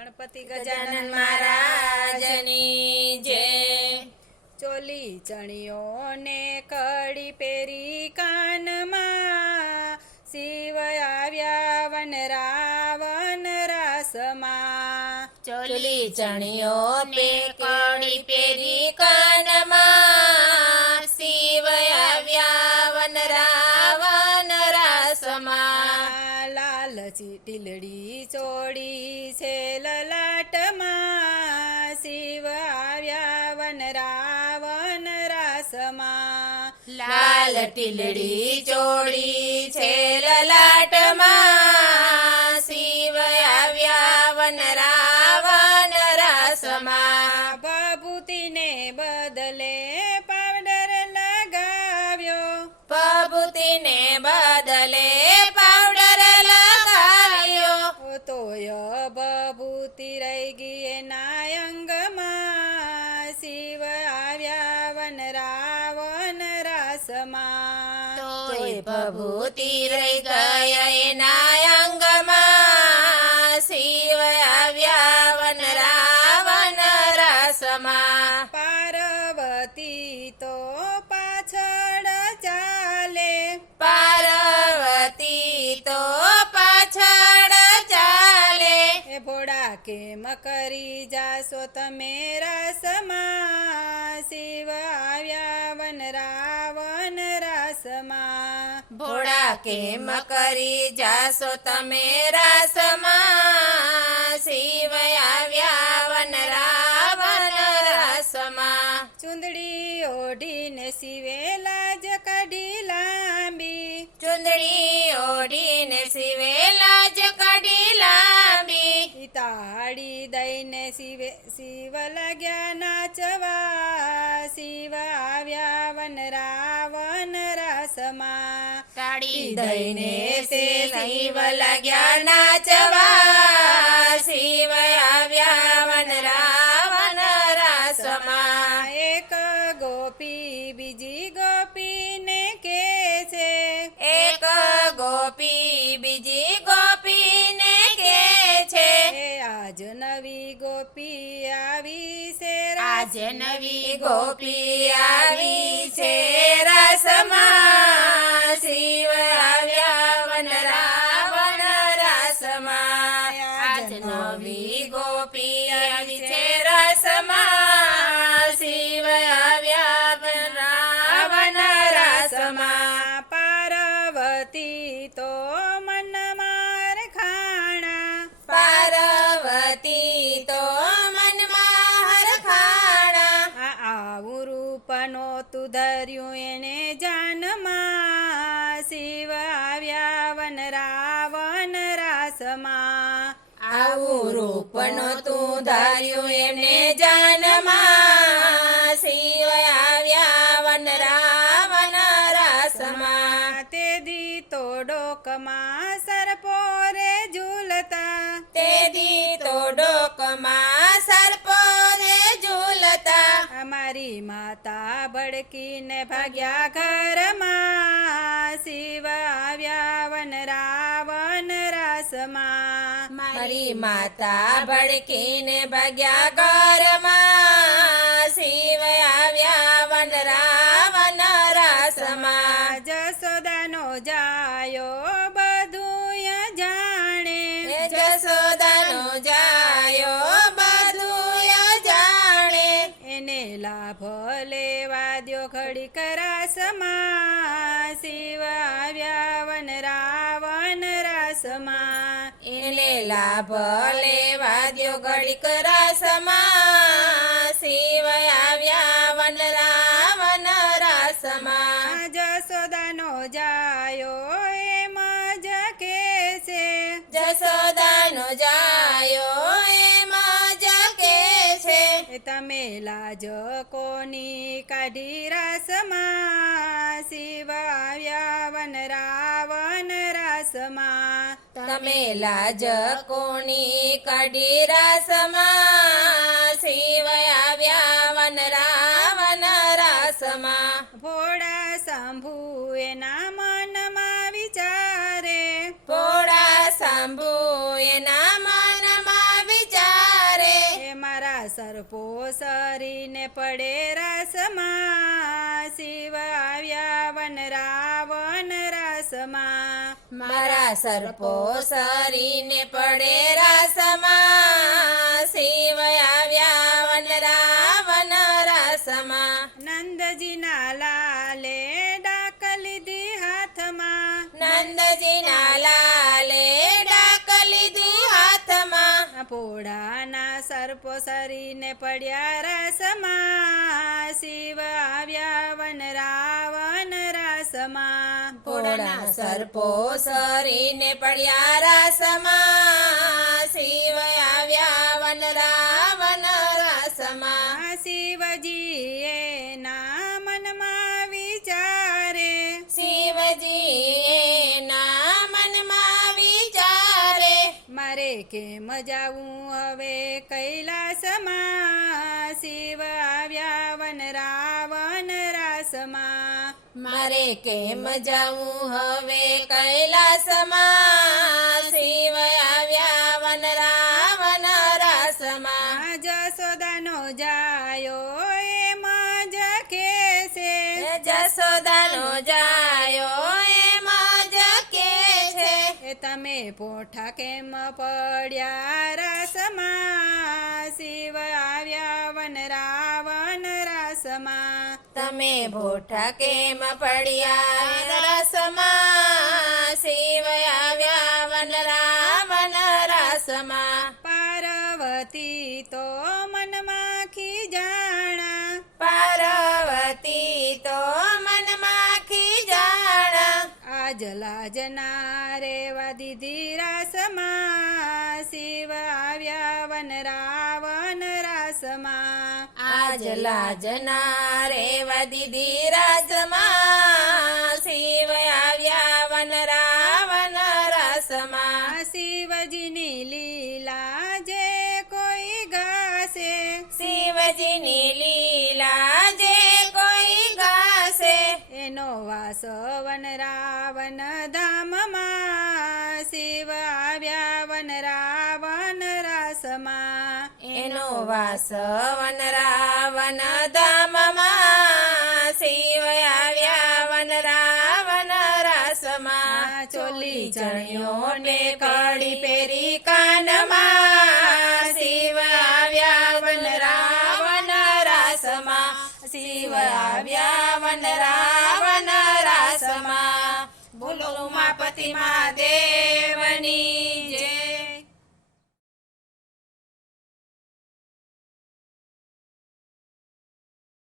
ગણપતિ ગજાનન મહારાજની જય. ચોલી ચણિયો ને કડી પેરી કાનમાં. શિવ આવ્યા વન રાવણ રાસમાં. ચોલી ચણિયો પે કડી પેરી કાનમાં. શિવ આવ્યા વન રાવણ રાસમાં. લાલ ટીલડી લાલ ટીલડી ચોડી છે લલાટમાં. શિવ આવ્યા વન રાવણ રાસમાં. ભભૂતિને બદલે પાવડર લગાવ્યો. પભૂતિને બદલે પાવડર લગાવ્યો. તોય ભભૂતિ રહી ગઈ એના भूतिरहितयनायङ्गमा કેમ કરી જાશો તમે રાસમાં શિવ આવ્યા વન રાવણ રાસમાં. ભોળા કેમ કરી જાશો તમે રાસમાં શિવ આવ્યા વન રાવણ રાસમાં. ચુંદડી ઓઢીને શિવેલા જ કાઢી લાંબી. ચુંદડી ઓઢીને શિવેલા તાળી શિવે શિવ લાગ્યા નાચવા શિવ આવ્યા વન રાવણ રાસમાં. તાળી દઈને તે શિવ લાગ્યા નાચવા શિવ આવ્યા વન રાવણ રાસમાં. એક ગોપી બીજી ગોપીને કે છે. એક ગોપી બીજી ગોપી આવી છે આજે નવી ગોપી આવી છે રસમાં. શિવ આવ્યા વન નહોતું ધર્યું એને જાનમાં શિવ આવ્યા વન રાવણ રાસમાં. આવું રૂપ તું ધાર્યું એને જાનમાં ભડકીને ભાગ્યા ઘરમાં શિવ આવ્યા વન રાવણ રાસમાં મારી માતા ભડકીને ભાગ્યા ઘરમાં શિવ આવ્યા વન રાવણ રાસમાં જસોદાનો જાયો બધું જાણે એ જશોદાનો જાયો બધું જાણે એને લાભ લેવા દ્યો કરાસમાં શિવ આવ્યા વન રાવણ રાસમાં એને લાભ લેવા દ્યો ઘડી રસમાં તમે લાજ કોની કાઢી રાસમાં? શિવ આવ્યા વન રાવણ રાસમાં? તમે લાજ કોની કાઢી રસમાં? શિવાવ્યા વન રાવણ રસમાં? ભોળા શંભુએ એના સરીને પડે રસમાં, શિવ આવ્યા વન રાવણ રસમાં. મારા સર્પો સરીને પડે રસમાં, શિવ આવ્યા વન રાવણ સર્પો સરીને પડ્યા રસમાં શિવ આવ્યા વન રાવણ રસમાં ઘોડા સર્પો સરીને પડ્યા રસમાં શિવ આવ્યા વન રાવણ રસમાં આ શિવજીએ ના મનમાં વિચારે શિવજી એના મનમાં વિચારે મારે કેમ જાવું હવે કૈલાસમાં શિવ આવ્યા વન રાવણ રાસમાં. મારે કેમ જાવું હવે કૈલાસમાં? શિવ આવ્યા વન રાવણ રાસમાં. જસોદાનો જાયો એમ જ ખેસે. જસોદાનો જાયો પોઠા કેમ પડ્યા રસમાં? શિવ આવ્યા વન રાવણ રસમાં. તમે પોઠા કેમ પડ્યા રસમાં? શિવ આવ્યા વન રાવણ રસમાં. પાર્વતી તો મનમાં ખીજાણા પાર્વતી તો મનમાં ખીજાણા જાણા. આજલા રેવા આજ લાજના રેવા દીદી રાજમાં શિવ આવ્યા વન રાવણ રસમાં આ શિવજીની લીલા જે કોઈ ગાશે શિવજીની લીલા જે કોઈ ગાશે એનો વાસ વાસ વન રાવણ ધામમાં શિવ આવ્યા વન રાવણ રસમાં આ ચોલી ચણિયોને કડી પેરી કાનમાં શિવ આવ્યા વન રાવણ રાસમાં શિવ આવ્યા વન રાવણ રાસમાં બોલો ઉમાપતિ મહાદેવની જય